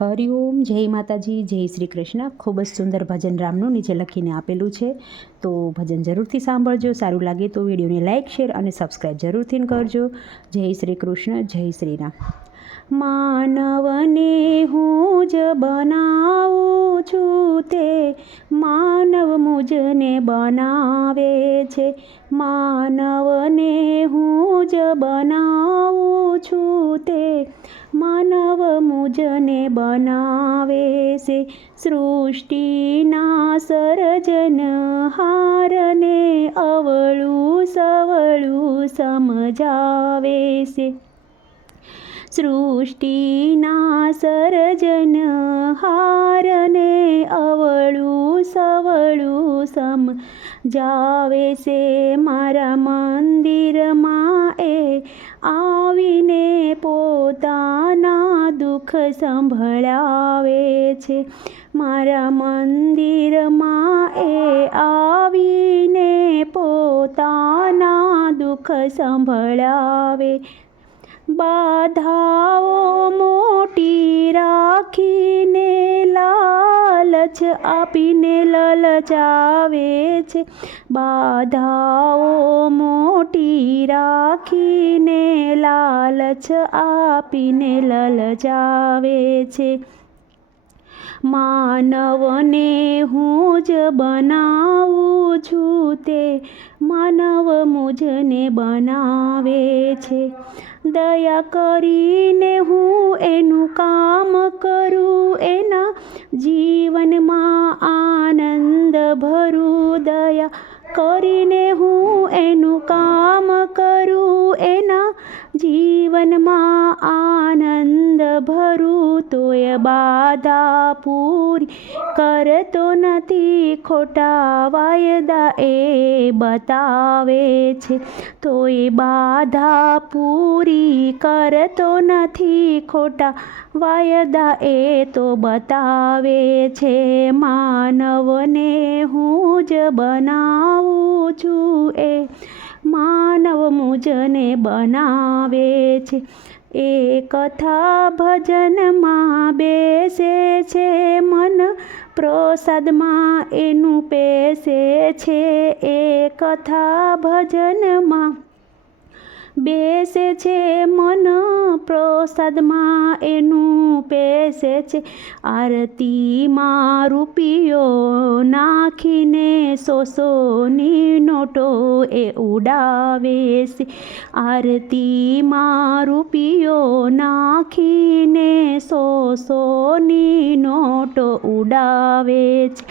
હરિઓમ જય માતાજી, જય શ્રી કૃષ્ણ. ખૂબ જ સુંદર ભજન રામનું નીચે લખીને આપેલું છે. તો ભજન જરૂરથી સાંભળજો. સારું લાગે તો વિડીયોને લાઇક શેર અને સબસ્ક્રાઈબ જરૂરથી કરજો. જય શ્રી કૃષ્ણ, જય શ્રી માનવને હું જ બનાવું છું તે. માનવ મુજને બનાવે છે. માનવને હું જ બનાવું છું તે. માનવ મુજને બનાવે છે સૃષ્ટિના સર્જન હારને અવળું સવળું સમજાવે છે સૃષ્ટિના સર્જન હારને અવળું સવળું સમ જાવે છે મારા મંદિરમાં એ આવીને પોતાના દુઃખ સંભળાવે છે. મારા મંદિરમાં એ આવીને પોતાના દુઃખ સંભળાવે. બાધાઓ મોટી રાખીને લાલચ આપીને લલચાવે છે. બાધાઓ મોટી રાખીને લાલચ આપીને લલચાવે છે. માનવને હું જ બનાવું છું તે માનવ મુજને બનાવે છે. દયા કરીને હું એનું કામ કરું, એના જીવનમાં આનંદ ભરું દયા કરીને હું એનું કામ કરું એના જીવનમાં આનંદ ભરું તોય બાધા પૂરી કરતો નથી ખોટા વાયદા એ બતાવે છે. તોય બાધા પૂરી કરતો નથી ખોટા વાયદા એ તો બતાવે છે. માનવને હું જ બનાવું છું એ માનવ મુજને બનાવે છે. એ કથા ભજનમાં બેસે છે મન પ્રસાદમાં એનું પેસે છે. એ કથા ભજનમાં બેસે છે મન પ્રસાદમાં, એનું પેસે છે આરતીમાં રૂપિયો નાખીને સોસોની નોટો એ ઉડાવે છે. આરતીમાં રૂપિયો નાખીને સોસોની નોટો ઉડાવે છે.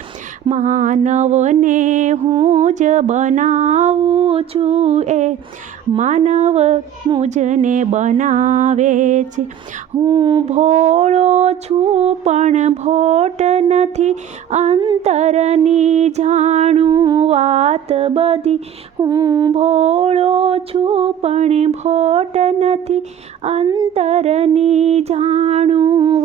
માનવને હું જ બનાવું છું એ માનવ મુજને બનાવે છે. હું ભોળો છું, પણ ભોટ નથી. અંતરની જાણું વાત બધી. હું ભોળો છું, પણ ભોટ નથી. અંતરની જાણું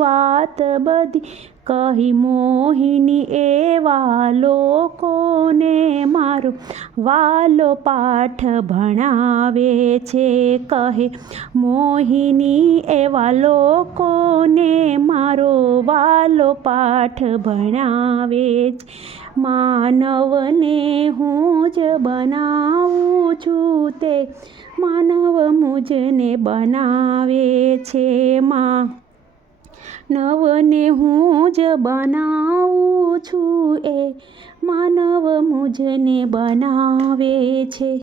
વાત બધી કહી મોહિની એવા લોકોને મારો વાલો પાઠ ભણાવે છે. કહે મોહિની એવા લોકોને મારો વાલો પાઠ ભણાવે છે. માનવને હું જ બનાવું છું તે માનવ મુજને બનાવે છે. માં નવને હું જ બનાવું છું એ માનવ મુજને બનાવે છે.